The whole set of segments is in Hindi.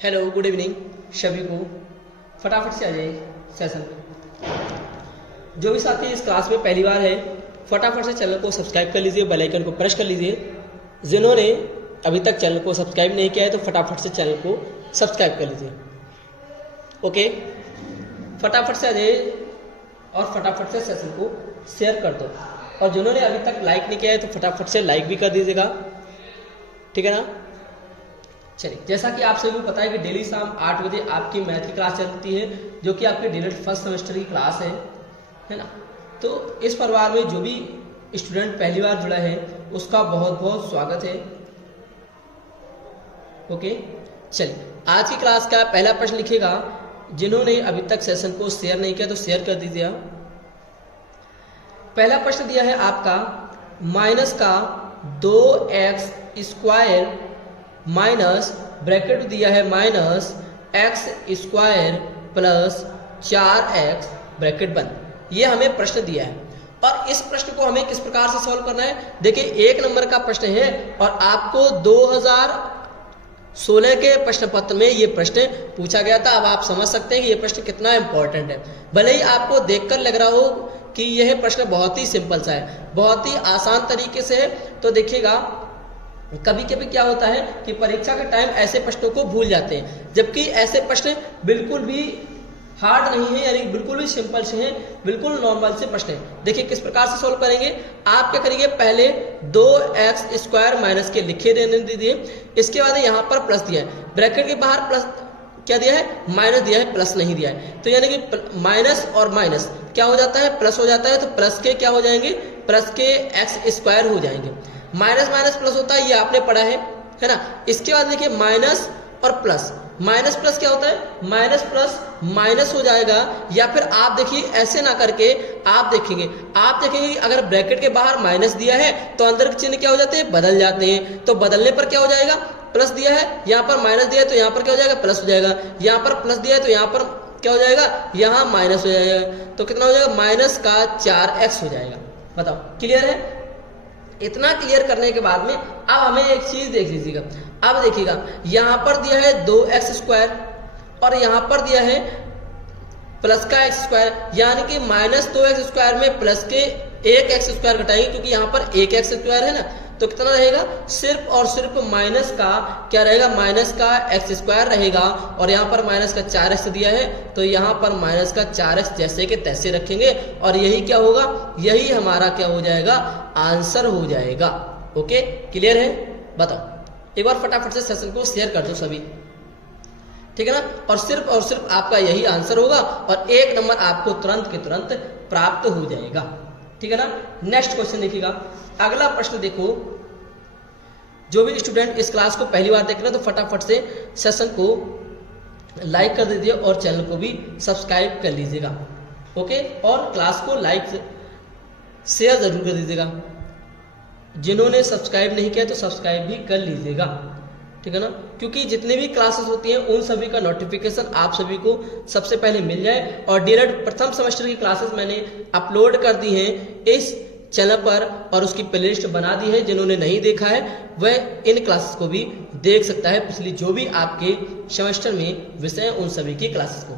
हेलो गुड इवनिंग सभी को। फटाफट से आ जाइए सेशन में। जो भी साथी इस क्लास में पहली बार है फटाफट से चैनल को सब्सक्राइब कर लीजिए, बेल आइकन को प्रेस कर लीजिए। जिन्होंने अभी तक चैनल को सब्सक्राइब नहीं किया है तो फटाफट से चैनल को सब्सक्राइब कर लीजिए। ओके, फटाफट से आ जाइए और फटाफट से सेशन को शेयर कर दो। और जिन्होंने अभी तक लाइक नहीं किया है तो फटाफट से लाइक भी कर दीजिएगा, ठीक है ना। चलिए, जैसा कि आप सभी को पता है कि डेली शाम 8 बजे आपकी मैथ की क्लास चलती है, जो कि आपके डायरेक्ट फर्स्ट सेमेस्टर की क्लास है ना। तो इस परिवार में जो भी स्टूडेंट पहली बार जुड़ा है उसका बहुत बहुत स्वागत है। ओके, चलिए आज की क्लास का पहला प्रश्न लिखिएगा। जिन्होंने अभी तक सेशन को शेयर नहीं किया तो शेयर कर दीजिए। पहला प्रश्न दिया है आपका माइनस का 2x स्क्वायर माइनस ब्रैकेट दिया है minus x square plus 4x bracket बंद। ये हमें प्रश्न दिया है और इस प्रश्न को हमें किस प्रकार से सॉल्व करना है। देखिए, 1 नंबर का प्रश्न है और आपको 2016 के प्रश्न पत्र में ये प्रश्न पूछा गया था। अब आप समझ सकते हैं कि ये प्रश्न कितना इंपॉर्टेंट है। भले ही आपको देखकर लग रहा हो कि यह प्रश्न बहुत ही सिंपल सा है, बहुत ही आसान तरीके से है। तो देखिएगा, कभी कभी क्या होता है कि परीक्षा के टाइम ऐसे प्रश्नों को भूल जाते हैं, जबकि ऐसे प्रश्न बिल्कुल भी हार्ड नहीं है, यानी बिल्कुल भी सिंपल से हैं, बिल्कुल नॉर्मल से प्रश्न है। देखिए किस प्रकार से सॉल्व करेंगे। आप क्या करेंगे, पहले 2x स्क्वायर माइनस के लिखे रहने दीजिए। इसके बाद यहाँ पर प्लस दिया है, ब्रैकेट के बाहर प्लस क्या दिया है, माइनस दिया है, प्लस नहीं दिया है। तो यानी कि माइनस और माइनस क्या हो जाता है, प्लस हो जाता है। तो प्लस के क्या हो जाएंगे, प्लस के एक्स स्क्वायर हो जाएंगे। माइनस माइनस प्लस होता है, ये आपने पढ़ा है ना। इसके बाद देखिए माइनस और प्लस, माइनस प्लस क्या होता है, माइनस प्लस माइनस हो जाएगा। या फिर आप देखिए ऐसे ना करके आप देखेंगे कि अगर ब्रैकेट के बाहर माइनस दिया है तो अंदर के चिन्ह क्या हो जाते हैं, बदल जाते हैं। तो बदलने पर क्या हो जाएगा, प्लस दिया है, यहाँ पर माइनस दिया है तो यहाँ पर क्या हो जाएगा, प्लस हो जाएगा। यहाँ पर प्लस दिया है तो यहाँ पर क्या हो जाएगा, यहाँ माइनस हो जाएगा। तो कितना हो जाएगा, माइनस का 4x हो जाएगा। बताओ, क्लियर है। इतना क्लियर करने के बाद में अब हमें एक चीज देख लीजिएगा। अब देखिएगा, यहाँ पर दिया है 2x स्क्वायर और यहाँ पर दिया है प्लस का x स्क्वायर, यानी कि माइनस 2x स्क्वायर में प्लस के 1x स्क्वायर घटाएंगे, क्योंकि यहाँ पर 1x स्क्वायर है ना। तो कितना रहेगा, सिर्फ और सिर्फ माइनस का क्या रहेगा, माइनस का x स्क्वायर रहेगा। और यहाँ पर माइनस का 4x दिया है तो यहाँ पर माइनस का 4x जैसे के तैसे रखेंगे और यही क्या होगा, यही हमारा क्या हो जाएगा, आंसर हो जाएगा। ओके, क्लियर है। बताओ, एक बार फटाफट से सेशन को शेयर कर दो सभी, ठीक है ना। और सिर्फ आपका यही आंसर होगा और 1 नंबर आपको तुरंत के तुरंत प्राप्त हो जाएगा, ठीक है ना। नेक्स्ट क्वेश्चन देखिएगा। अगला प्रश्न देखो, जो भी स्टूडेंट इस क्लास को पहली बार देख रहे हैं तो फटाफट से सेशन को लाइक कर दीजिए और चैनल को भी सब्सक्राइब कर लीजिएगा। ओके, और क्लास को लाइक शेयर जरूर कर दीजिएगा। जिन्होंने सब्सक्राइब नहीं किया तो सब्सक्राइब भी कर लीजिएगा, ठीक है ना। क्योंकि जितने भी क्लासेस होती हैं उन सभी का नोटिफिकेशन आप सभी को सबसे पहले मिल जाए। और डायरेक्ट प्रथम सेमेस्टर की क्लासेस मैंने अपलोड कर दी हैं इस चैनल पर और उसकी प्लेलिस्ट बना दी है। जिन्होंने नहीं देखा है वह इन क्लासेस को भी देख सकता है, पिछली जो भी आपके सेमेस्टर में विषय उन सभी की क्लासेस को।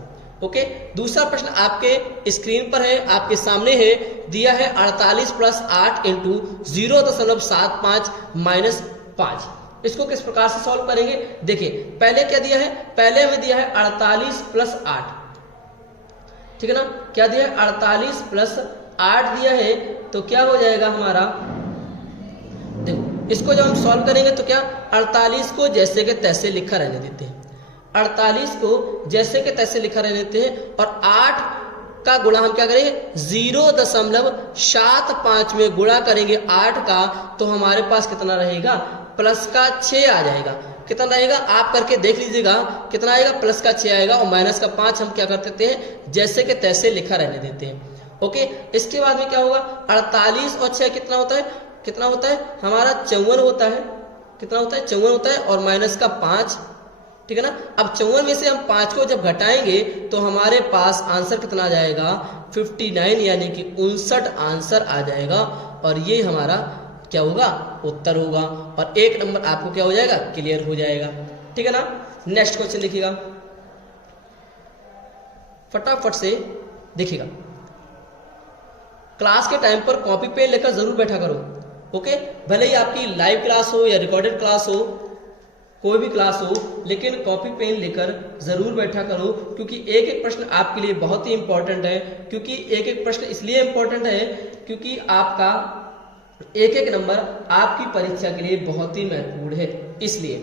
ओके, दूसरा प्रश्न आपके स्क्रीन पर है, आपके सामने है, दिया है 48 प्लस 8 इंटू 0.75 माइनस 5। इसको किस प्रकार से सॉल्व करेंगे। देखिए, पहले क्या दिया है, पहले हमें दिया है 48 प्लस 8, ठीक है ना। क्या दिया है, 48 प्लस 8 दिया है। तो क्या हो जाएगा हमारा, देखो इसको जब हम सॉल्व करेंगे तो क्या 48 को जैसे के तैसे लिखा रहने देते हैं, 48 को जैसे के तैसे लिखा रहने देते हैं। और 8 का गुणा हम क्या करेंगे, 0.75 में गुणा करेंगे 8 का, तो हमारे पास कितना रहेगा, प्लस का 6 आ जाएगा। कितना रहेगा, आप करके देख लीजिएगा कितना आएगा, प्लस का 6 आएगा। और माइनस का 5 हम क्या कर देते हैं, जैसे के तैसे लिखा रहने देते हैं। ओके, इसके बाद में क्या होगा, 48 और 6 कितना होता है, कितना होता है हमारा 54 होता है। कितना होता है, 54 होता है। और माइनस का 5, ठीक है ना। अब 54 में से हम 5 को जब घटाएंगे तो हमारे पास आंसर कितना आ जाएगा, 59, यानी कि 59 आंसर आ जाएगा। और ये हमारा क्या होगा, उत्तर होगा, और 1 नंबर आपको क्या हो जाएगा, क्लियर हो जाएगा। ठीक है ना। नेक्स्ट क्वेश्चन देखिएगा, फटाफट से देखिएगा। क्लास के टाइम पर कॉपी पेन लेकर जरूर बैठा करो। ओके, भले ही आपकी लाइव क्लास हो या रिकॉर्डेड क्लास हो, कोई भी क्लास हो, लेकिन कॉपी पेन लेकर जरूर बैठा करो, क्योंकि एक एक प्रश्न आपके लिए बहुत ही इंपॉर्टेंट है। क्योंकि एक एक प्रश्न इसलिए इंपॉर्टेंट है क्योंकि आपका एक एक नंबर आपकी परीक्षा के लिए बहुत ही महत्वपूर्ण है, इसलिए,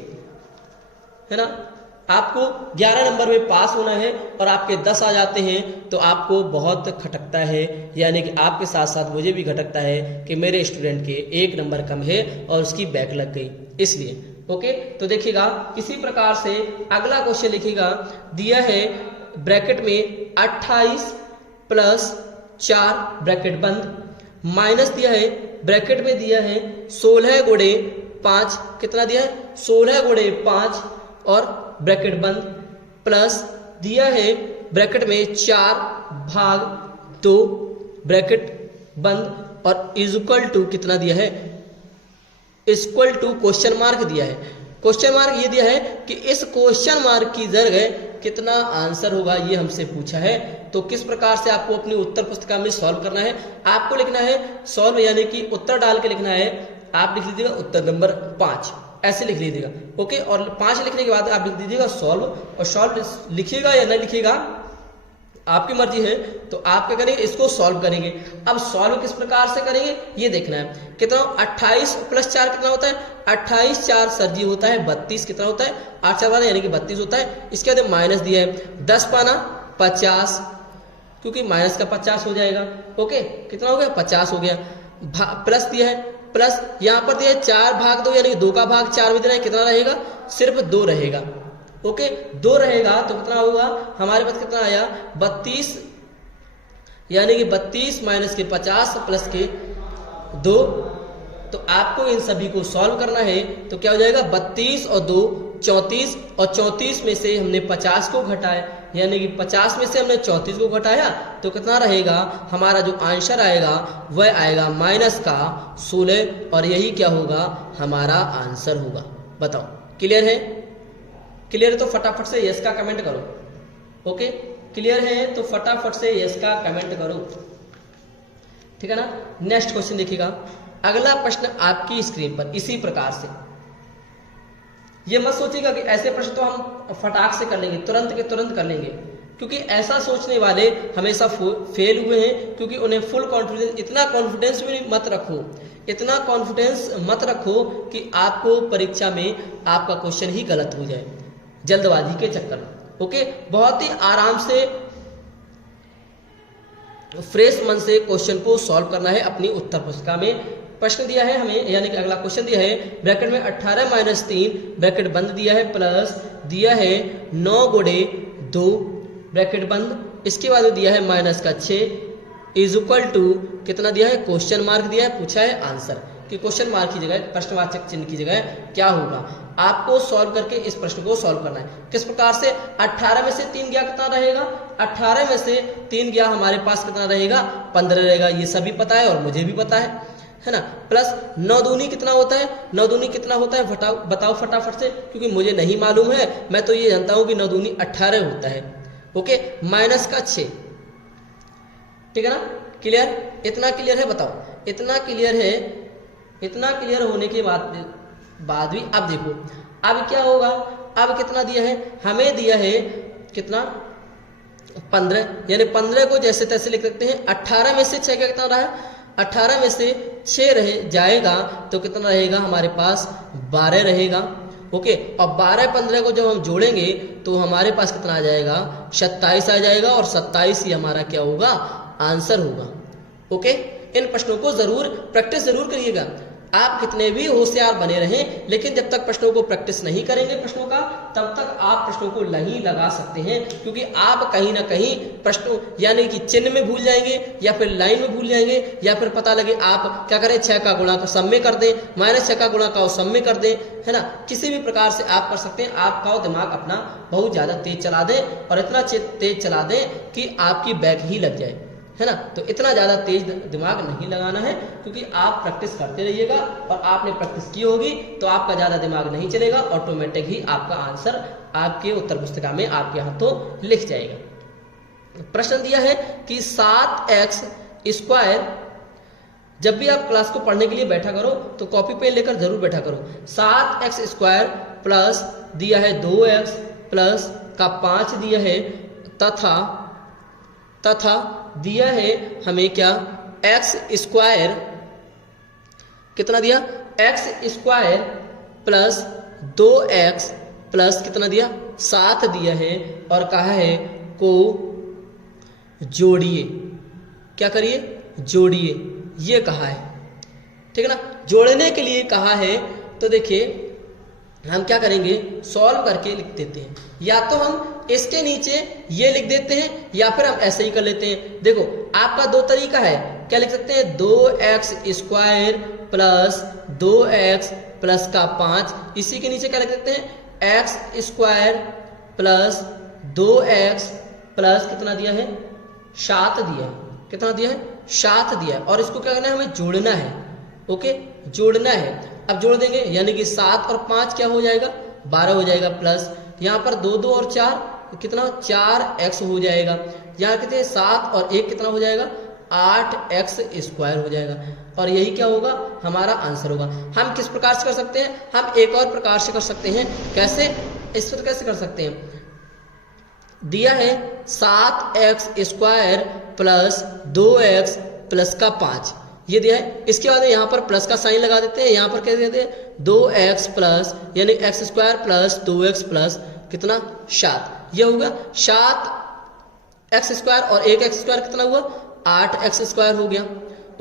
है ना। आपको 11 नंबर में पास होना है और आपके 10 आ जाते हैं तो आपको बहुत खटकता है, यानी कि आपके साथ साथ मुझे भी खटकता है कि मेरे स्टूडेंट के 1 नंबर कम है और उसकी बैक लग गई, इसलिए। ओके, तो देखिएगा किसी प्रकार से अगला क्वेश्चन लिखिएगा। दिया है ब्रैकेट में 28 प्लस 4 ब्रैकेट बंद, माइनस दिया है ब्रैकेट में दिया है 16 गुणे 5, कितना दिया है, 16 गुणे 5 और ब्रैकेट बंद, प्लस दिया है ब्रैकेट में 4 भाग 2 ब्रैकेट बंद और इक्वल टू कितना दिया है, इक्वल टू क्वेश्चन मार्क दिया है। क्वेश्चन मार्क ये दिया है कि इस क्वेश्चन मार्क की जगह कितना आंसर होगा, ये हमसे पूछा है। तो किस प्रकार से आपको अपनी उत्तर पुस्तिका में सॉल्व करना है, आपको लिखना है सॉल्व, यानी कि उत्तर डाल के लिखना है। आप लिख लीजिएगा उत्तर नंबर 5, ऐसे लिख लीजिएगा। ओके, और 5 लिखने के बाद आप लिख दीजिएगा सॉल्व, और सॉल्व लिखिएगा या नहीं लिखिएगा आपकी मर्जी है। तो आप क्या करेंगे, इसको सॉल्व करेंगे। अब सॉल्व किस प्रकार से करेंगे ये देखना है। कितना 28 प्लस 4 कितना होता है, 28 4 सर जी होता है 32, कितना होता है 8 4 यानी कि 32 होता है। इसके बाद माइनस दिया है 10 पाना 50, क्योंकि माइनस का 50 हो जाएगा। ओके, कितना हो गया 50 हो गया। प्लस दिया है, प्लस यहाँ पर दिया है 4 भाग 2, यानी कि 2 का भाग 4 में देना है, कितना रहेगा, सिर्फ 2 रहेगा। ओके, 2 रहेगा तो कितना होगा हमारे पास, कितना आया 32, यानी कि 32 माइनस के 50 प्लस के 2। तो आपको इन सभी को सॉल्व करना है, तो क्या हो जाएगा 32 और 2 34, और 34 में से हमने 50 को घटाया, यानी कि 50 में से हमने 34 को घटाया, तो कितना रहेगा हमारा जो आंसर आएगा वह आएगा माइनस का 16, और यही क्या होगा हमारा आंसर होगा। बताओ, क्लियर है? क्लियर है तो फटाफट से यस का कमेंट करो। ओके, क्लियर है तो फटाफट से यस का कमेंट करो, ठीक है ना। नेक्स्ट क्वेश्चन देखिएगा। अगला प्रश्न आपकी स्क्रीन पर इसी प्रकार से, ये मत सोचिएगा कि ऐसे प्रश्न तो हम फटाक से कर लेंगे, तुरंत के तुरंत कर लेंगे, क्योंकि ऐसा सोचने वाले हमेशा फेल हुए हैं, क्योंकि उन्हें फुल कॉन्फिडेंस, इतना कॉन्फिडेंस भी मत रखो, इतना कॉन्फिडेंस मत रखो कि आपको परीक्षा में आपका क्वेश्चन ही गलत हो जाए जल्दबाजी के चक्कर में। ओके, बहुत ही आराम से फ्रेश मन से क्वेश्चन को सॉल्व करना है अपनी उत्तर पुस्तिका में। प्रश्न दिया है हमें, यानी कि अगला क्वेश्चन दिया है ब्रैकेट में 18 माइनस 3 ब्रैकेट बंद दिया है, प्लस दिया है 9 गुणे 2 ब्रैकेट बंद, इसके बाद दिया है माइनस का 6 इज इक्वल टू कितना दिया है, क्वेश्चन मार्क दिया है, पूछा है आंसर कि क्वेश्चन मार्क की जगह प्रश्नवाचक चिन्ह की जगह क्या होगा। आपको सॉल्व करके इस प्रश्न को सॉल्व करना है। किस प्रकार से, 18 में से 3 गया कितना रहेगा, 18 में से 3 गया हमारे पास कितना रहेगा 15 रहेगा, ये सभी पता है और मुझे भी पता है ना। प्लस 9 दूनी कितना होता है, 9 दूनी कितना होता है बताओ फटाफट से, क्योंकि मुझे नहीं मालूम है, मैं तो ये जानता हूं कि 9 दूनी 18 होता है। ओके, माइनस का 6, ठीक है ना। क्लियर, इतना क्लियर है, बताओ इतना क्लियर है। इतना क्लियर होने के बाद भी अब देखो अब क्या होगा, अब कितना दिया है हमें, दिया है कितना 15, यानी 15 को जैसे तैसे लिख सकते हैं। 18 में से 6 का कितना रहा, 18 में से 6 रह जाएगा तो कितना रहेगा हमारे पास 12 रहेगा। ओके, और 12 15 को जब हम जोड़ेंगे तो हमारे पास कितना आ जाएगा 27 आ जाएगा, और 27 ही हमारा क्या होगा आंसर होगा। ओके, इन प्रश्नों को जरूर प्रैक्टिस जरूर करिएगा। आप कितने भी होशियार बने रहें, लेकिन जब तक प्रश्नों को प्रैक्टिस नहीं करेंगे प्रश्नों का, तब तक आप प्रश्नों को नहीं लगा सकते हैं, क्योंकि आप कहीं ना कहीं प्रश्नों यानी कि चिन्ह में भूल जाएंगे, या फिर लाइन में भूल जाएंगे, या फिर पता लगे आप क्या करें 6 का गुणा का सम में कर दें, माइनस 6 का गुणा का सम में कर दें, है ना। किसी भी प्रकार से आप कर सकते हैं। आपका दिमाग अपना बहुत ज्यादा तेज चला दें, और इतना तेज चला दें कि आपकी बैक ही लग जाए, है ना। तो इतना ज़्यादा तेज दिमाग नहीं लगाना है, क्योंकि आप प्रैक्टिस करते रहिएगा और आपने प्रैक्टिस की होगी तो आपका ज़्यादा दिमाग नहीं चलेगा, ऑटोमेटिक ही आपका आंसर आपके उत्तर पुस्तिका में आपके हाथों लिख जाएगा। प्रश्न दिया है कि 7x स्क्वायर, जब भी आप क्लास को पढ़ने के लिए बैठा करो तो कॉपी पेन लेकर जरूर बैठा करो। 7x स्क्वायर प्लस दिया है 2x प्लस का 5 दिया है, तथा दिया है हमें क्या, x स्क्वायर, कितना दिया, x square plus 2x plus कितना दिया, 7 दिया है, और कहा है को जोड़िए। क्या करिए, जोड़िए, ये कहा है, ठीक है ना। जोड़ने के लिए कहा है तो देखिए हम क्या करेंगे, सॉल्व करके लिख देते हैं। या तो हम इसके नीचे ये लिख देते हैं या फिर हम ऐसे ही कर लेते हैं। देखो आपका दो तरीका है, क्या लिख सकते हैं, 2x square plus 2x plus का 5, इसी के नीचे क्या लिख सकते हैं, x square plus 2x plus कितना दिया है, 7 दिया है, कितना दिया है, 7 दिया है, और इसको क्या करना है, हमें जोड़ना है। ओके, जोड़ना है। अब जोड़ देंगे, यानी कि 7 और 5 क्या हो जाएगा, 12 हो जाएगा, प्लस यहाँ पर 2 2 और 4 कितना, 4x हो जाएगा। यहाँ कहते हैं 7 और 1 कितना हो जाएगा, 8x स्क्वायर हो जाएगा, और यही क्या होगा, हमारा आंसर होगा। हम किस प्रकार से कर सकते हैं, हम एक और प्रकार से कर सकते हैं। कैसे, इस पर कैसे कर सकते हैं, दिया है 7x square plus 2x plus का 5, ये दिया है। इसके बाद यहाँ पर प्लस का साइन लगा देते हैं, यहाँ पर क्या देते हैं, 2x प्लस यानी x square plus 2x plus कितना, 7, ये होगा 7x स्क्वायर, और 1x स्क्वायर कितना हुआ, 8x स्क्वायर हो गया।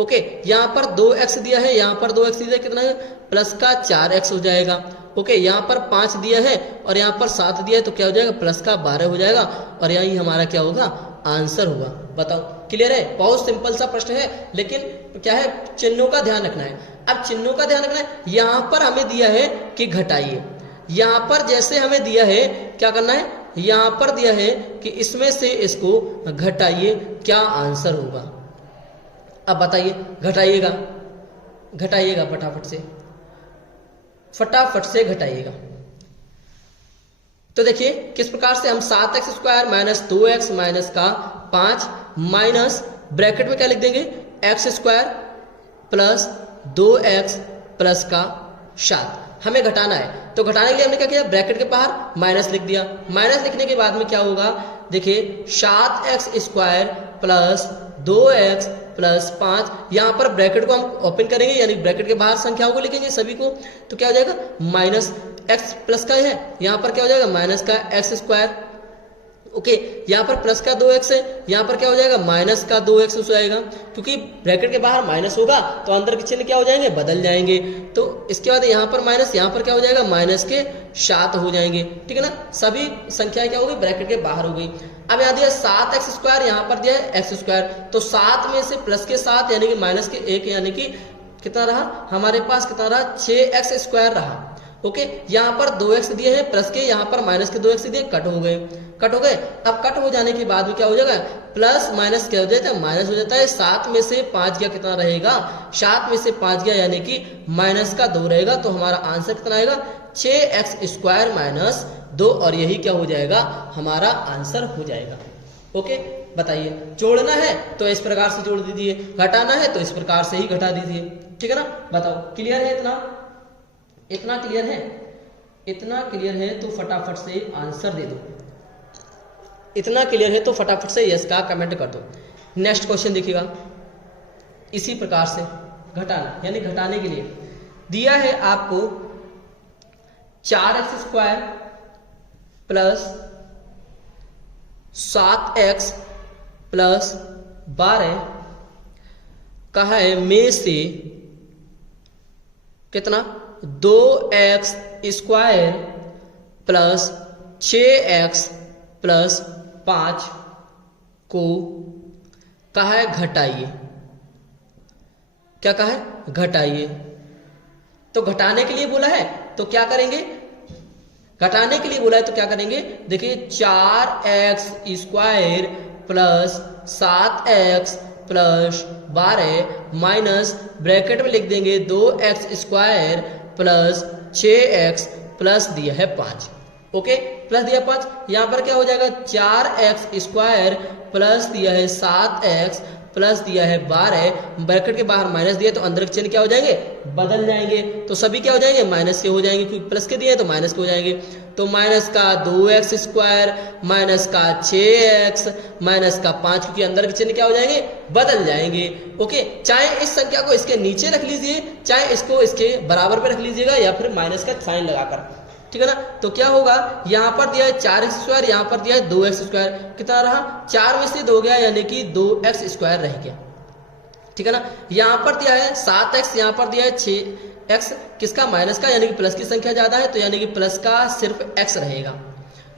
ओके, यहाँ पर 2x दिया है, यहाँ पर 2x दिया है, कितना है, प्लस का 4x हो जाएगा। ओके, यहाँ पर 5 दिया है और यहाँ पर 7 दिया है, तो क्या हो जाएगा, प्लस का 12 हो जाएगा, और यही हमारा क्या होगा, आंसर होगा। बताओ, क्लियर है। बहुत सिंपल सा प्रश्न है, लेकिन क्या है, चिन्हों का ध्यान रखना है। अब चिन्हों का ध्यान रखना है, यहाँ पर हमें दिया है कि घटाइए, यहाँ पर जैसे हमें दिया है क्या करना है, यहाँ पर दिया है कि इसमें से इसको घटाइए, क्या आंसर होगा। अब बताइए, घटाइएगा, घटाइएगा फटाफट से घटाइएगा। तो देखिए किस प्रकार से, हम 7x square minus 2x minus का 5 माइनस ब्रैकेट में क्या लिख देंगे, x square plus 2x plus का 7, हमें घटाना है। तो घटाने के लिए हमने क्या किया, ब्रैकेट के बाहर माइनस लिख दिया। माइनस लिखने के बाद में क्या होगा, देखिए 7x square plus 2x plus 5, यहाँ पर ब्रैकेट को हम ओपन करेंगे, यानी ब्रैकेट के बाहर संख्याओं को लिखेंगे सभी को, तो क्या हो जाएगा, माइनस x प्लस का है, यहाँ पर क्या हो जाएगा, माइनस का x स्क्वायर। ओके, यहाँ पर प्लस का 2x है, यहाँ पर क्या हो जाएगा, माइनस का 2x हो जाएगा, क्योंकि ब्रैकेट के बाहर माइनस होगा तो अंदर के चिन्ह क्या हो जाएंगे, बदल जाएंगे। तो इसके बाद यहाँ पर माइनस, यहाँ पर क्या हो जाएगा, माइनस के 7 हो जाएंगे, ठीक है ना। सभी संख्याएं क्या होगी, ब्रैकेट के बाहर हो गई। अब यहाँ दिया 7x स्क्वायर, यहाँ पर दिया है x स्क्वायर, तो 7 में से प्लस के 7 यानी कि माइनस के 1, यानी कि कितना रहा हमारे पास, कितना रहा, 6x स्क्वायर रहा। ओके, यहाँ पर 2x दिए हैं प्लस के, यहाँ पर माइनस के 2x दिए, कट हो गए। अब कट हो जाने के बाद में क्या हो जाएगा, प्लस माइनस क्या हो जाता है, माइनस हो जाता है। 7 में से 5 गया, कितना रहेगा, 7 में से 5 गया यानी कि माइनस का 2 रहेगा, तो हमारा आंसर कितना आएगा, 6x स्क्वायर माइनस 2, और यही क्या हो जाएगा, हमारा आंसर हो जाएगा। ओके, बताइए, जोड़ना है तो इस प्रकार से जोड़ दीजिए, घटाना है तो इस प्रकार से ही घटा दीजिए, ठीक है ना। बताओ, क्लियर है, इतना क्लियर है, इतना क्लियर है तो फटाफट से आंसर दे दो। इतना क्लियर है तो फटाफट से यस का कमेंट कर दो। नेक्स्ट क्वेश्चन देखिएगा, इसी प्रकार से घटाना, यानी घटाने के लिए दिया है आपको 4x square plus 7x plus 12 कहा है में से कितना, 2x square plus 6x plus 5 को कहा है घटाइए। क्या कहा है, घटाइए। तो घटाने के लिए बोला है तो क्या करेंगे, घटाने के लिए बोला है तो क्या करेंगे, देखिए 4x square plus 7x plus 12 minus bracket में लिख देंगे 2x² प्लस 6x प्लस दिया है 5। ओके, प्लस दिया 5, यहाँ पर क्या हो जाएगा 4x² प्लस दिया है 7x प्लस दिया है 12, ब्रैकेट के बाहर माइनस दिया तो अंदर के चिन्ह क्या हो जाएंगे, बदल जाएंगे। तो सभी क्या हो जाएंगे, माइनस के हो जाएंगे, क्योंकि प्लस के दिए तो माइनस के हो जाएंगे। तो माइनस का 2x² माइनस का 6x माइनस का 5, क्योंकि अंदर के चिन्ह क्या हो जाएंगे, बदल जाएंगे। ओके, चाहे इस संख्या को इसके नीचे रख लीजिए, चाहे इसको इसके बराबर पे रख लीजिएगा, या फिर माइनस का साइन लगाकर, ठीक है ना। तो क्या होगा, यहाँ पर दिया है 4x², यहाँ पर दिया है 2x², कितना रहा, 4 में से 2 गया यानी कि 2x² रह गया, ठीक है ना। यहाँ पर दिया है 7x, यहाँ पर दिया है 6x, किसका, माइनस का, यानी कि प्लस की संख्या ज्यादा है तो यानी कि प्लस का सिर्फ x रहेगा।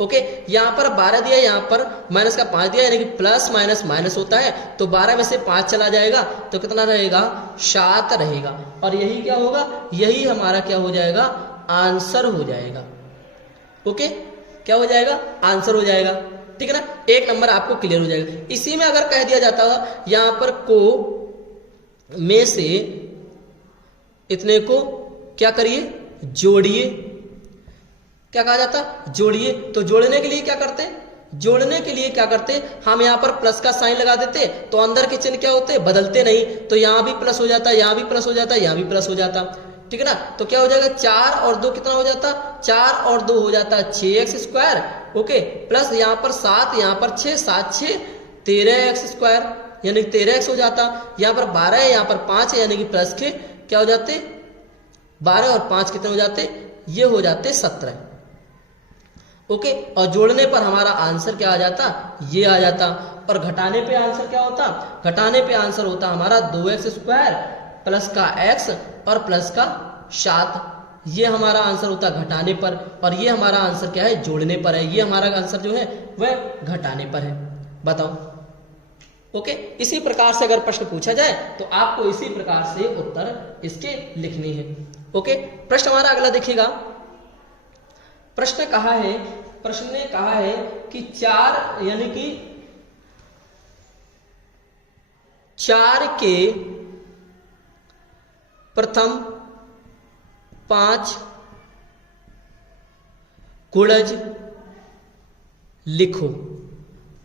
ओके, यहाँ पर 12 दिया है, यहाँ पर माइनस का 5 दिया, यानी कि प्लस माइनस माइनस होता है, तो 12 में से 5 चला जाएगा तो कितना रहेगा, 7 रहेगा। और यही क्या होगा, यही हमारा क्या हो जाएगा, आंसर हो जाएगा। ओके, क्या हो जाएगा, आंसर हो जाएगा, ठीक है ना। 1 नंबर आपको क्लियर हो जाएगा। इसी में अगर कह दिया जाता है यहां पर को में से इतने को क्या करिए, जोड़िए, क्या कहा जाता, जोड़िए। तो जोड़ने के लिए क्या करते, जोड़ने के लिए क्या करते, हम यहाँ पर प्लस का साइन लगा देते तो अंदर के चिन्ह क्या होते, बदलते नहीं, तो यहाँ भी प्लस हो जाता, यहाँ भी प्लस हो जाता, यहाँ भी प्लस हो जाता, ठीक है ना। तो क्या हो जाएगा, 4 और 2 कितना हो जाता, 4 और 2 हो जाता 6x²। ओके, प्लस यहाँ पर 7, यहाँ पर 6, 7 6 13x² यानी 13x हो जाता। यहाँ पर 12 है, यहाँ पर 5 है, यानी कि प्लस के क्या हो जाते, 12 और 5 कितने हो जाते, ये हो जाते 17। ओके, और जोड़ने पर हमारा आंसर क्या आ जाता, ये आ जाता। और घटाने पे आंसर क्या होता, घटाने पे आंसर होता हमारा 2x² प्लस का x और प्लस का 7, ये हमारा आंसर होता घटाने पर। और ये हमारा आंसर क्या है, जोड़ने पर है। ये हमारा आंसर जो है वह घटाने पर है। बताओ। ओके, इसी प्रकार से अगर प्रश्न पूछा जाए तो आपको इसी प्रकार से उत्तर इसके लिखने हैं। ओके, प्रश्न हमारा अगला देखिएगा। प्रश्न कहा है, प्रश्न ने कहा है कि 4 यानी कि 4 के प्रथम 5 गुणज लिखो।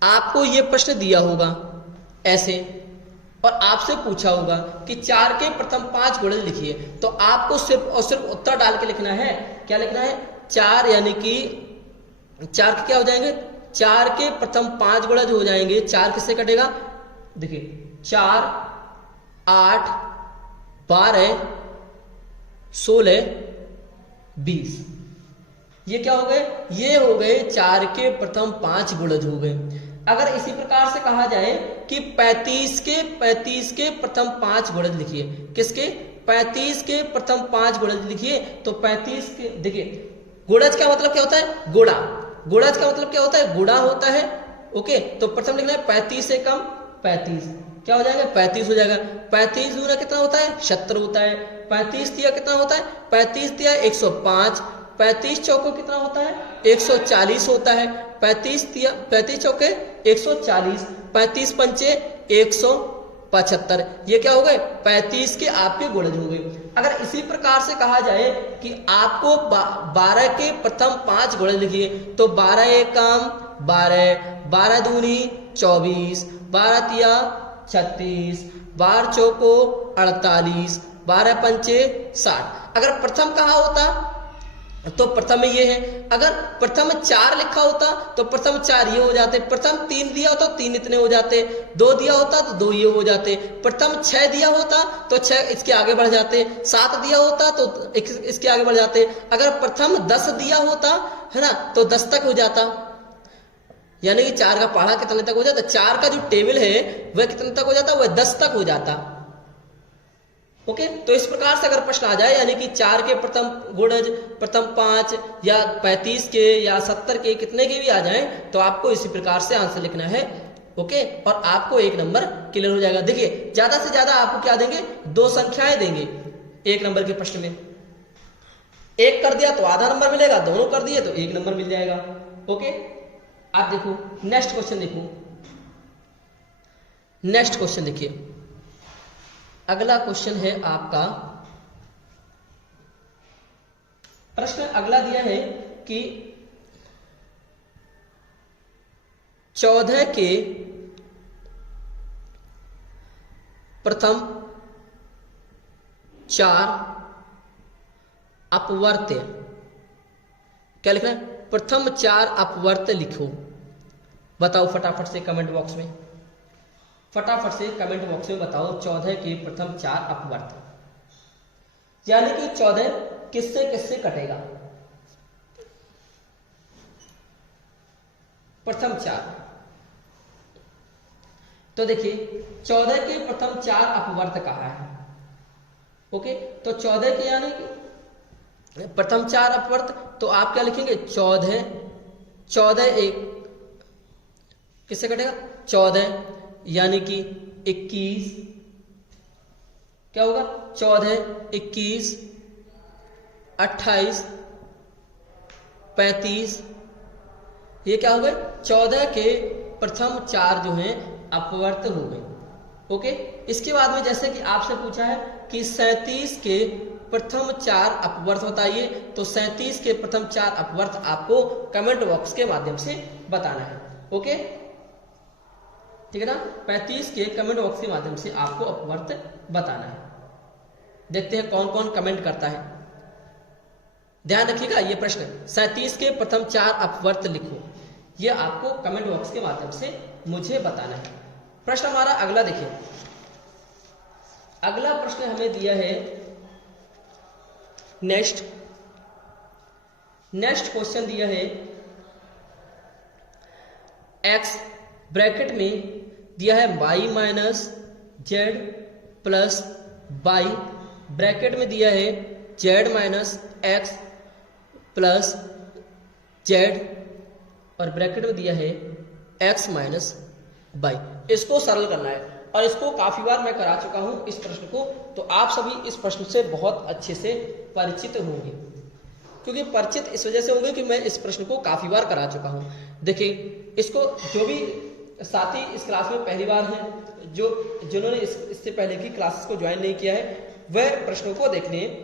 आपको यह प्रश्न दिया होगा ऐसे, और आपसे पूछा होगा कि 4 के प्रथम 5 गुणज लिखिए। तो आपको सिर्फ और सिर्फ उत्तर डाल के लिखना है। क्या लिखना है, 4 यानी कि 4 के क्या हो जाएंगे, 4 के प्रथम 5 गुणज हो जाएंगे। 4 किससे कटेगा, देखिए 4 8 12 16 20, ये क्या हो गए, ये हो गए 4 के प्रथम 5 गुणज हो गए। अगर इसी प्रकार से कहा जाए कि 35 के प्रथम 5 गुणज लिखिए, किसके, 35 के प्रथम 5 गुणज लिखिए। तो 35 के, देखिए गुणज का मतलब क्या होता है, गुणा, गुणज का मतलब क्या होता है, गुणा होता है। ओके, तो प्रथम लिखना है 35 से कम 35, क्या हो जाएगा, 35 हो जाएगा। 35 गुना कितना होता है, 76 होता है। 35 दिया कितना होता है, 35 दिया 105, 35 चौको कितना होता है, 140 होता है। 35 दिया, 35 चौके 140, 35 पंचे 175, ये क्या हो गए, 35 के आपके गुणज हो गए। अगर इसी प्रकार से कहा जाए कि आपको 12 के प्रथम 5 गुणज लिखिए, तो 12 एकम 12, 12 दूनी 24, 12 तिया 36, 12 चौको 48, 12 पंचे 60। अगर प्रथम कहा होता तो प्रथम ये है। अगर प्रथम 4 लिखा होता तो प्रथम 4 ये हो जाते। प्रथम 3 दिया होता तो 3 इतने हो जाते। 2 दिया होता तो 2 ये हो जाते। प्रथम 6 दिया होता तो 6 इसके आगे बढ़ जाते। 7 दिया होता तो इसके आगे बढ़ जाते। अगर प्रथम 10 दिया होता है ना, तो 10 तक हो जाता, यानी कि 4 का पढ़ा कितने तक हो जाता, 4 का जो टेबल है वह कितने तक हो जाता, वह 10 तक हो जाता। ओके, तो इस प्रकार से अगर प्रश्न आ जाए, यानी कि 4 के प्रथम गुणज, प्रथम 5 या 35 के या 70 के, कितने के भी आ जाएं, तो आपको इसी प्रकार से आंसर लिखना है। ओके, और आपको 1 नंबर क्लियर हो जाएगा। देखिए ज्यादा से ज्यादा आपको क्या देंगे, 2 संख्याएं देंगे 1 नंबर के प्रश्न में। 1 कर दिया तो आधा नंबर मिलेगा, दोनों कर दिए तो 1 नंबर मिल जाएगा। ओके, आप देखो नेक्स्ट क्वेश्चन देखो। नेक्स्ट क्वेश्चन देखिए, अगला क्वेश्चन है आपका, प्रश्न अगला दिया है कि 14 के प्रथम 4 अपवर्त्य, क्या लिखना है, प्रथम 4 अपवर्त्य लिखो। बताओ फटाफट से कमेंट बॉक्स में, फटाफट से कमेंट बॉक्स में बताओ 14 के प्रथम 4 अपवर्त्य, यानी कि 14 किससे किससे कटेगा। प्रथम 4, तो देखिए 14 के प्रथम 4 अपवर्त्य कहा है। ओके, तो 14 के यानी कि प्रथम 4 अपवर्त्य, तो आप क्या लिखेंगे, 14 एक किससे कटेगा, 14 यानी कि 21, क्या होगा, 14, 21, 28, 35, ये क्या हो गए, 14 के प्रथम 4 जो हैं अपवर्त्य हो गए। ओके, इसके बाद में जैसे कि आपसे पूछा है कि 37 के प्रथम 4 अपवर्त्य बताइए, तो 37 के प्रथम 4 अपवर्त्य आपको कमेंट बॉक्स के माध्यम से बताना है। ओके, ठीक है ना, 35 के कमेंट बॉक्स के माध्यम से आपको अपवर्त्य बताना है। देखते हैं कौन कौन कमेंट करता है। ध्यान रखिएगा, ये प्रश्न 37 के प्रथम 4 अपवर्त्य लिखो, ये आपको कमेंट बॉक्स के माध्यम से मुझे बताना है। प्रश्न हमारा अगला देखिए, अगला प्रश्न हमें दिया है नेक्स्ट क्वेश्चन दिया है, x ब्रैकेट में दिया है y minus Z plus by, bracket में दिया है z minus x plus Z, और ब्रैकेट में दिया है x माइनस बाई। इसको सरल करना है, और इसको काफी बार मैं करा चुका हूं इस प्रश्न को, तो आप सभी इस प्रश्न से बहुत अच्छे से परिचित होंगे। क्योंकि परिचित इस वजह से होंगे कि मैं इस प्रश्न को काफी बार करा चुका हूं। देखिए, इसको जो भी साथी इस क्लास में पहली बार हैं, जिन्होंने इससे पहले की क्लासेस को ज्वाइन नहीं किया है, वह प्रश्नों को देख लें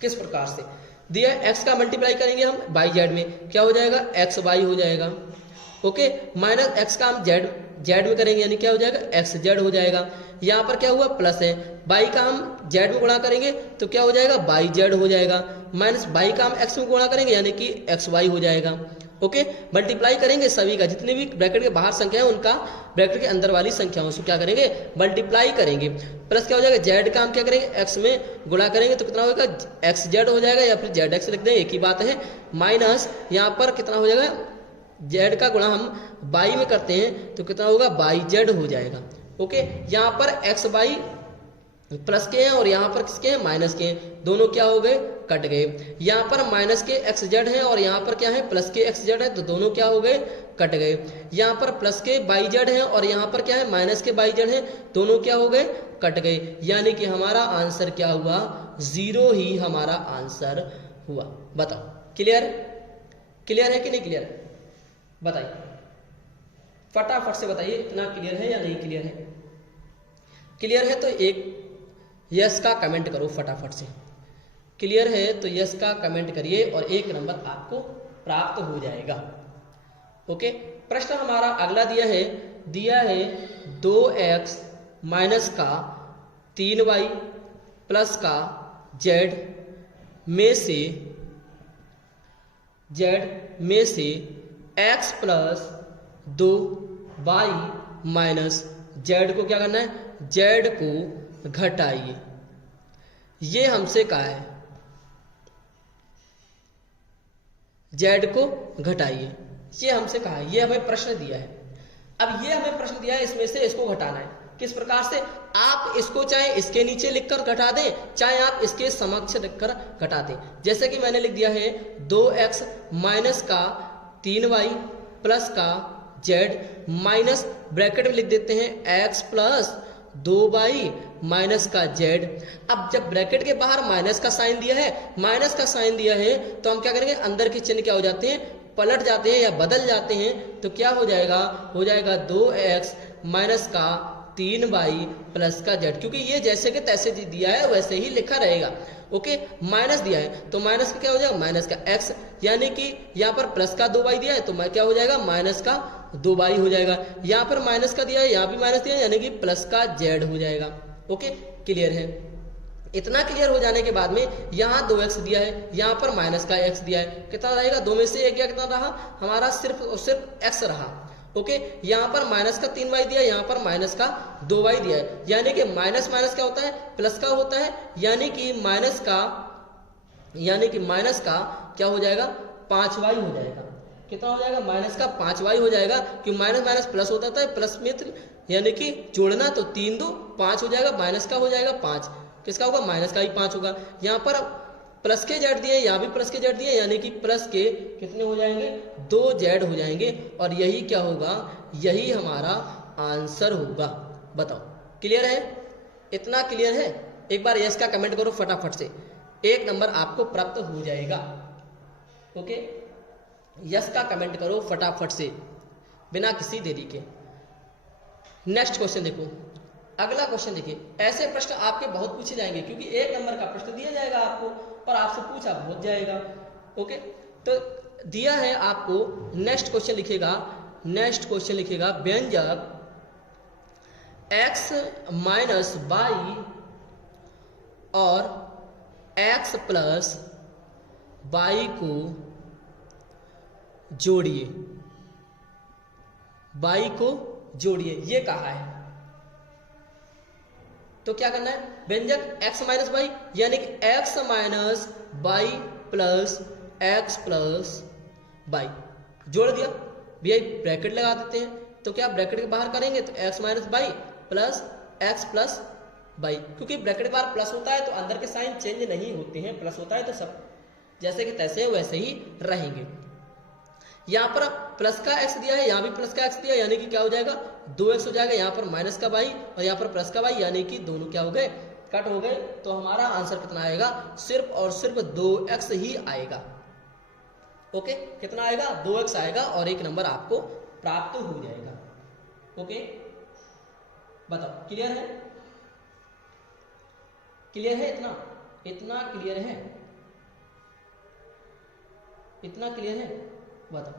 किस प्रकार से दिया है। एक्स का मल्टीप्लाई करेंगे हम बाई जेड में, क्या हो जाएगा, एक्स वाई हो जाएगा। ओके, माइनस एक्स का हम जेड में करेंगे, यानी क्या हो जाएगा, एक्स जेड हो जाएगा। यहाँ पर क्या हुआ, प्लस है, बाई का हम जेड में गुणा करेंगे तो क्या हो जाएगा, बाई जेड हो जाएगा। माइनस बाई का हम एक्स में गुणा करेंगे, यानी कि एक्स वाई हो जाएगा। ओके, मल्टीप्लाई करेंगे सभी का, जितने भी ब्रैकेट के बाहर संख्या है उनका ब्रैकेट के अंदर वाली संख्याओं से क्या करेंगे, मल्टीप्लाई करेंगे। प्लस क्या हो जाएगा, जेड का हम क्या करेंगे, एक्स में गुणा करेंगे तो कितना होगा, एक्स जेड हो जाएगा, या फिर जेड एक्स लिख दें, एक ही बात है। माइनस यहाँ पर कितना हो जाएगा, जेड का गुणा हम बाई में करते हैं तो कितना होगा, बाई जेड हो जाएगा। ओके, यहाँ पर एक्स बाई प्लस के हैं और यहाँ पर किसके हैं, माइनस के हैं, दोनों क्या हो गए, कट गए। यहाँ पर माइनस के एक्स जेड है और यहाँ पर क्या है, प्लस के एक्स जेड है, तो दोनों क्या हो गए, कट गए। यहाँ पर प्लस के बाई जेड है और यहाँ पर क्या है, माइनस के बाई जेड है, दोनों क्या हो गए, कट गए। यानी कि हमारा आंसर क्या हुआ, 0 ही हमारा आंसर हुआ। बताओ, क्लियर है कि नहीं क्लियर, बताइए फटाफट से बताइए, इतना क्लियर है या नहीं क्लियर है। क्लियर है तो एक यस का कमेंट करो फटाफट से, क्लियर है तो यस का कमेंट करिए और 1 नंबर आपको प्राप्त हो जाएगा। ओके, प्रश्न हमारा अगला दिया है 2x माइनस का 3y प्लस का z में से x plus 2y minus z को क्या करना है, z को घटाइए। ये हमसे कहा है, z को घटाइए, ये हमसे कहा है, ये हमें प्रश्न दिया है। अब ये हमें प्रश्न दिया है, इसमें से इसको घटाना है। किस प्रकार से, आप इसको चाहे इसके नीचे लिखकर घटा दें, चाहे आप इसके समक्ष लिखकर घटा दें। जैसे कि मैंने लिख दिया है 2x माइनस का 3y प्लस का z माइनस ब्रैकेट में लिख देते हैं x प्लस 2y माइनस का z। अब जब ब्रैकेट के बाहर माइनस का साइन दिया है, तो हम क्या करेंगे, अंदर के चिन्ह क्या हो जाते हैं, पलट जाते हैं या बदल जाते हैं। तो क्या हो जाएगा 2x माइनस का 3y प्लस का z, क्योंकि ये जैसे कि तैसे दिया है वैसे ही लिखा रहेगा। ओके, माइनस दिया है तो माइनस का क्या हो जाएगा, माइनस का x, यानी कि यहाँ पर प्लस का 2y दिया है तो क्या हो जाएगा, माइनस का 2y हो जाएगा। यहाँ पर माइनस का दिया है, यहाँ भी माइनस दिया है, यानी कि प्लस का z हो जाएगा। ओके, क्लियर है। इतना क्लियर हो जाने के बाद में यहाँ 2x दिया है, यहाँ पर माइनस का x दिया है, कितना रहेगा, दो में से एक या कितना रहा हमारा, सिर्फ और सिर्फ x रहा। ओके, यहाँ पर माइनस का 3y दिया, यहाँ पर माइनस का 2y दिया है, यानी कि माइनस माइनस क्या होता है, प्लस का होता है, यानी कि माइनस का क्या हो जाएगा, 5y हो जाएगा। कितना हो जाएगा, माइनस का 5y हो जाएगा, क्योंकि माइनस माइनस प्लस होता था, प्लस में यानी कि जोड़ना, तो 3 2 5 हो जाएगा, माइनस का हो जाएगा 5, किसका होगा, माइनस का ही 5 होगा। यहाँ पर प्लस के जेड दिए, यहाँ भी प्लस के जेड दिए, यानी कि प्लस के कितने हो जाएंगे, 2 जेड हो जाएंगे, और यही क्या होगा, यही हमारा आंसर होगा। बताओ, क्लियर है, इतना क्लियर है। एक बार यस का कमेंट करो फटाफट से, 1 नंबर आपको प्राप्त हो जाएगा। ओके, यस का कमेंट करो फटाफट से बिना किसी देरी के। नेक्स्ट क्वेश्चन देखो, अगला क्वेश्चन देखिए। ऐसे प्रश्न आपके बहुत पूछे जाएंगे, क्योंकि 1 नंबर का प्रश्न दिया जाएगा आपको, पर आपसे पूछा बहुत जाएगा। ओके, तो दिया है आपको, नेक्स्ट क्वेश्चन लिखेगा, व्यंजक x माइनस वाई और x प्लस वाई को जोड़िए, ये कहा है। तो क्या करना है, व्यंजक x माइनस वाई, यानी कि x minus Y plus x plus Y जोड़ दिया, भैया ब्रैकेट लगा देते हैं, तो क्या ब्रैकेट के बाहर करेंगे तो x minus Y plus x plus Y, क्योंकि ब्रैकेट के बाहर प्लस होता है तो अंदर के साइन चेंज नहीं होते हैं, प्लस होता है तो सब जैसे कि तैसे वैसे ही रहेंगे। यहाँ पर प्लस का x दिया है, यहाँ भी प्लस का x दिया, यानी कि क्या हो जाएगा, 2x हो जाएगा, यहाँ पर माइनस का y और यहाँ पर प्लस का y, यानी कि दोनों क्या हो गए, कट हो गए। तो हमारा आंसर कितना आएगा, सिर्फ और सिर्फ 2x ही आएगा। ओके, कितना आएगा, 2x आएगा, और 1 नंबर आपको प्राप्त हो जाएगा। ओके, बताओ, क्लियर है, क्लियर है, इतना क्लियर है, इतना क्लियर है, बताओ।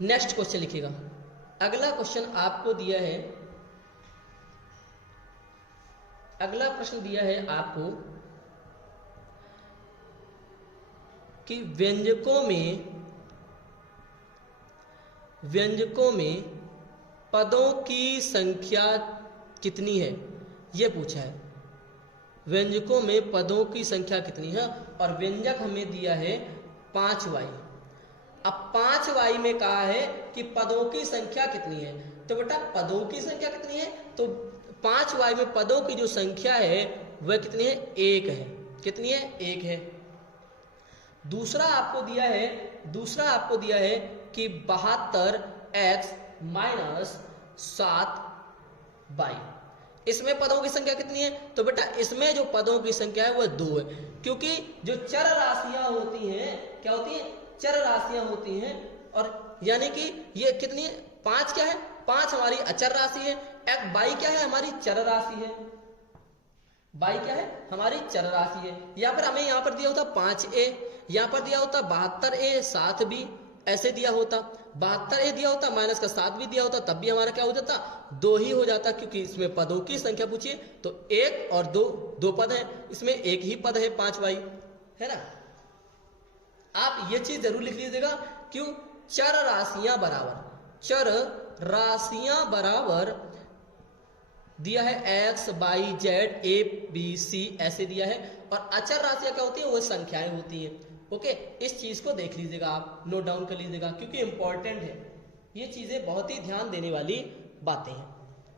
नेक्स्ट क्वेश्चन लिखिएगा। अगला क्वेश्चन आपको दिया है, अगला प्रश्न दिया है आपको कि व्यंजकों में पदों की संख्या कितनी है, यह पूछा है। व्यंजकों में पदों की संख्या कितनी है, और व्यंजक हमें दिया है 5y। अब 5y में कहा है कि पदों की संख्या कितनी है, तो बेटा पदों की संख्या कितनी है, तो 5y में पदों की जो संख्या है वह कितनी है, 1 है। कितनी है, 1 है। दूसरा आपको दिया है कि 72x माइनस 7y, इसमें पदों की संख्या कितनी है, तो बेटा इसमें जो पदों की संख्या है वह 2 है, क्योंकि जो चर राशियां होती हैं, क्या होती हैं, चर राशियां होती हैं, और यानी कि ये कितनी है, 5 क्या है, 5 हमारी अचर राशि है, बाई क्या है, हमारी चर राशि है, बाई क्या है, हमारी चर राशि है। यहाँ पर हमें यहाँ पर दिया होता 5a, यहाँ पर दिया होता 72a 7b, ऐसे दिया होता 72a दिया होता, माइनस का 7 भी दिया होता, तब भी हमारा क्या हो जाता, 2 ही हो जाता, क्योंकि इसमें पदों की संख्या पूछिए तो 1 और 2 पद है, इसमें एक ही पद है 5y, है ना। आप ये चीज जरूर लिख लीजिएगा, क्यों, चर राशियां बराबर दिया है x y z a b c ऐसे दिया है, और अचर राशियां क्या होती है, वो संख्याएं होती हैं। ओके, इस चीज को देख लीजिएगा, आप नोट डाउन कर लीजिएगा, क्योंकि इंपॉर्टेंट है, ये चीजें बहुत ही ध्यान देने वाली बातें हैं।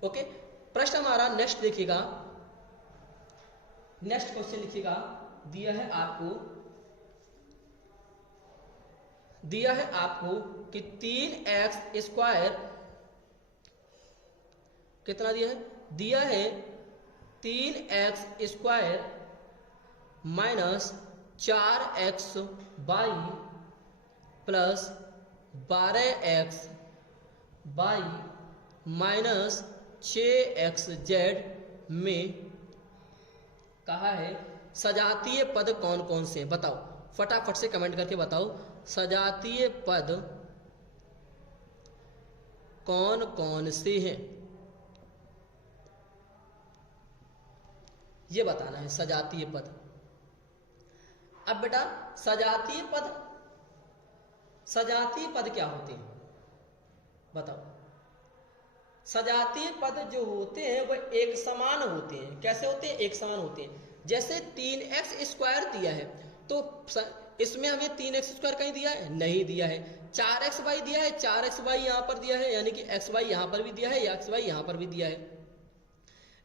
ओके, प्रश्न हमारा नेक्स्ट देखिएगा, नेक्स्ट क्वेश्चन लिखिएगा। दिया है आपको कि 3x स्क्वायर कितना दिया है 3x square minus 4x by plus 12x by minus 6xz में कहा है सजातीय पद कौन कौन से, बताओ फटाफट से कमेंट करके बताओ सजातीय पद कौन कौन से हैं, ये बताना है सजातीय पद। अब बेटा सजातीय पद क्या होते हैं बताओ। सजातीय पद जो होते हैं वह एक समान होते हैं। कैसे होते हैं? एक समान होते हैं। जैसे 3x² दिया है तो इसमें हमें 3x² कहीं दिया है? नहीं दिया है। 4xy दिया है, 4xy यहां पर दिया है, यानी कि xy यहां पर भी दिया है, xy यहां पर भी दिया है।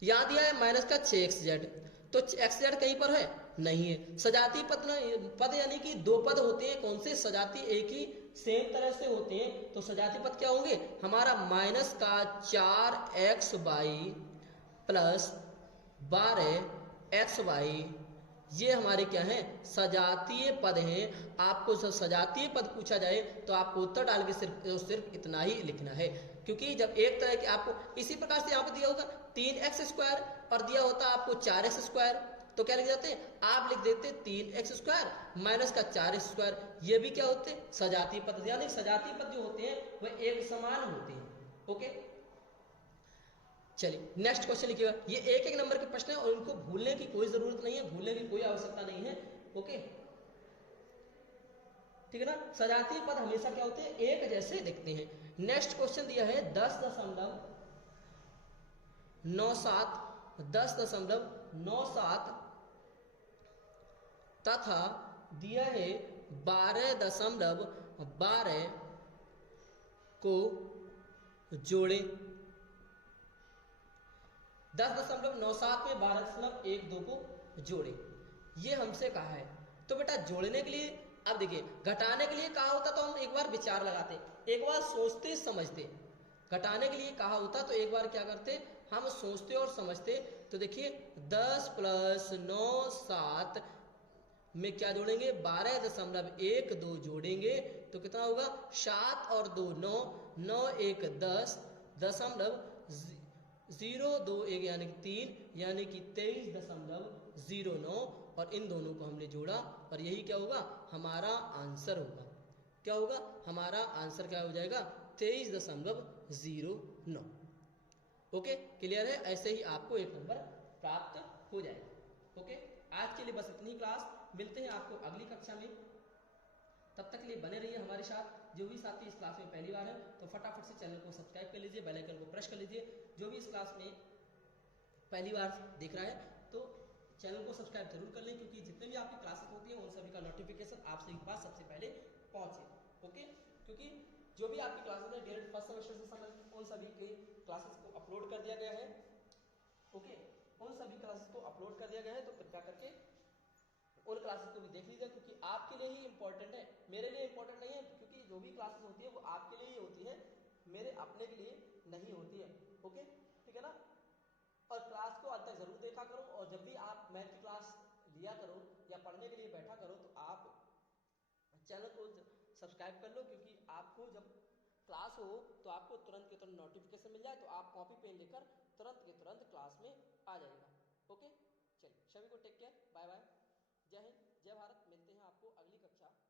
यहां दिया है माइनस का 6xz, तो xz कहीं पर है? नहीं है। सजातीय पद यानी कि दो पद होते हैं, कौन से? सजातीय एक ही सेम तरह से होते हैं, तो सजातीय पद क्या होंगे? हमारा माइनस का 4xy प्लस 12xy, ये हमारे क्या हैं? सजातीय पद हैं। आपको सजातीय पद पूछा जाए तो आपको उत्तर डाल के सिर्फ इतना ही लिखना है, क्योंकि जब एक तरह के आपको इसी प्रकार से यहाँ पे दिया होगा 3x² और दिया होता आपको 4x², तो क्या लिख जाते हैं? आप लिख देते 3x² माइनस का 4x²। ये भी क्या होते हैं? सजातीय पद। यानी सजातीय पद जो होते हैं वह एक समान होते हैं। ओके, चलिए नेक्स्ट क्वेश्चन लिखिएगा। ये एक एक नंबर के प्रश्न है और इनको भूलने की कोई जरूरत नहीं है, भूलने की कोई आवश्यकता नहीं है। ओके, ठीक है ना। सजातीय पद हमेशा क्या होते हैं? एक जैसे दिखते हैं। नेक्स्ट क्वेश्चन दिया है 10.97 तथा दिया है 12.12 को जोड़े। 10.97 में 12.12 को जोड़े, ये हमसे कहा है। तो बेटा जोड़ने के लिए, अब देखिए घटाने के लिए कहा होता तो हम एक बार विचार लगाते, एक बार सोचते समझते। घटाने के लिए कहा होता तो एक बार क्या करते, हम सोचते और समझते। तो देखिए 10 + 9 7 में क्या जोड़ेंगे? 12.12 जोड़ेंगे तो कितना होगा? 7 और 2 9, 9 1 10, 0.21 यानी कि 3, यानी कि 23.09, और इन दोनों को हमने जोड़ा और यही क्या होगा? हमारा आंसर होगा। क्या होगा? हमारा आंसर क्या हो जाएगा? 23.09। ओके, क्लियर है? ऐसे ही आपको एक नंबर प्राप्त हो जाएगा। ओके, आज के लिए बस इतनी क्लास। मिलते हैं आपको अगली कक्षा में, तब तक के लिए बने रहिए हमारे साथ। जो भी साथी इस क्लास में पहली बार है तो फटाफट से चैनल को सब्सक्राइब कर लीजिए, बेल आइकन को प्रेस कर लीजिए। जो भी इस क्लास में पहली बार देख रहा है तो चैनल को सब्सक्राइब जरूर कर लें, क्योंकि जितने भी आपकी क्लासेस होती हैं उन सभी का नोटिफिकेशन आप सभी के पास सबसे पहले पहुंचे। ओके, क्योंकि जो भी आपकी क्लासेस है डायरेक्ट फर्स्ट सेमेस्टर से उन सभी के क्लासेस को अपलोड कर दिया गया है। ओके, उन सभी क्लासेस को अपलोड कर दिया गया है, तो कृपया करके उन क्लासेस को भी देख लीजिए, क्योंकि आपके लिए ही इंपॉर्टेंट है, मेरे लिए इंपॉर्टेंट नहीं है। क्योंकि जो भी क्लासेस होती है वो आपके लिए ही होती है, मेरे अपने के लिए नहीं होती है। ओके, ठीक है ना। और क्लास को अंत तक जरूर देखा करो, और जब भी आप मैथ की क्लास लिया करो या पढ़ने के लिए बैठा करो तो आप चैनल को सब्सक्राइब कर लो, क्योंकि आपको जब क्लास हो तो आपको तुरंत के तुरंत नोटिफिकेशन मिल जाए, तो आप कॉपी पेन लेकर तुरंत के तुरंत क्लास में आ जाएगा। ओके, चलिए सभी को टेक केयर, बाय बाय, जय हिंद, जय भारत। मिलते हैं आपको अगली कक्षा में।